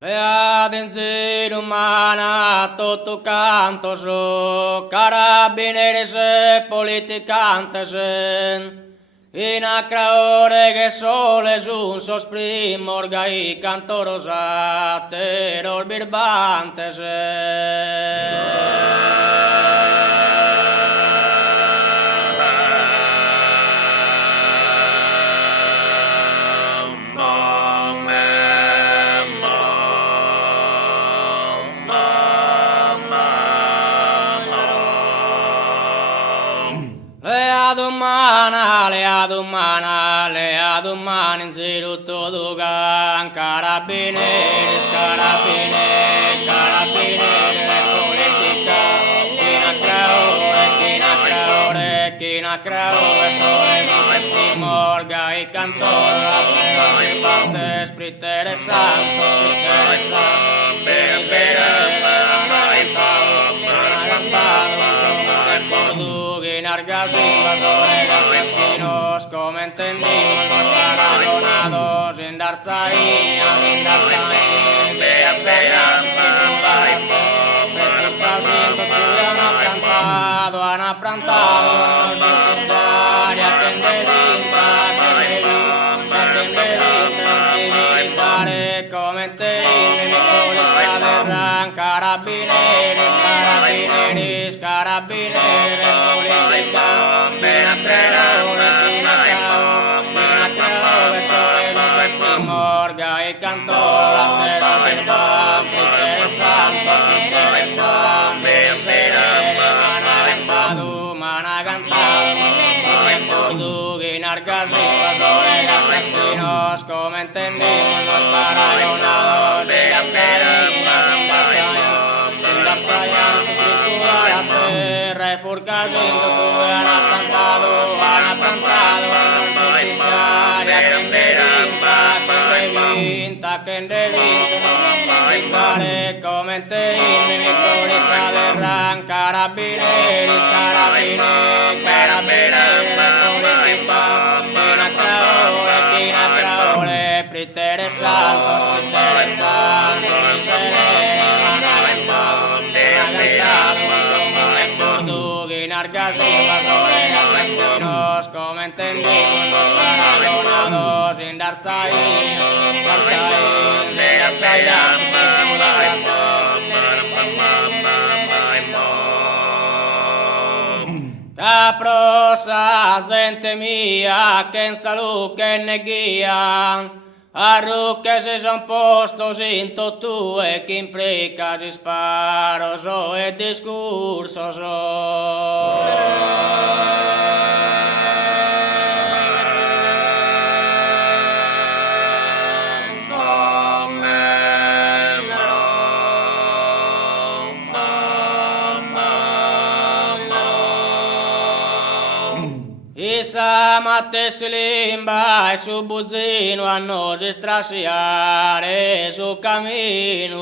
Beat in ser umana tutto canto su, carabineres e politicantes in acraore che sole un sosprim orgai cantorosate or birbantes Lead umana in zero todo gan carabineres, carabineres, carabineres, politica, quina craure, sole dices primorga y cantor, la parte spritere santos, asesinos, como entendimos, paragonados, en Darzaías, han aplantado, necesaria, que civilizare, como entendimos, carabineres, primorga y cantor, acero del banco, santos, asesinos, como entendimos, los paragonados, refurcando tu han aplantado, justiciaria, que fare come te in vittoria del ran carabineris, quina craole, pritere santos, asesinos, como entendimos, los paragonados, in Darzaín, Caprosa, gente mia, che in salute che ne guia, a rucche si son postos in tu e chi impreca si sparo so e discurso Isama limba e su buzzino a nos strasiare su cammino.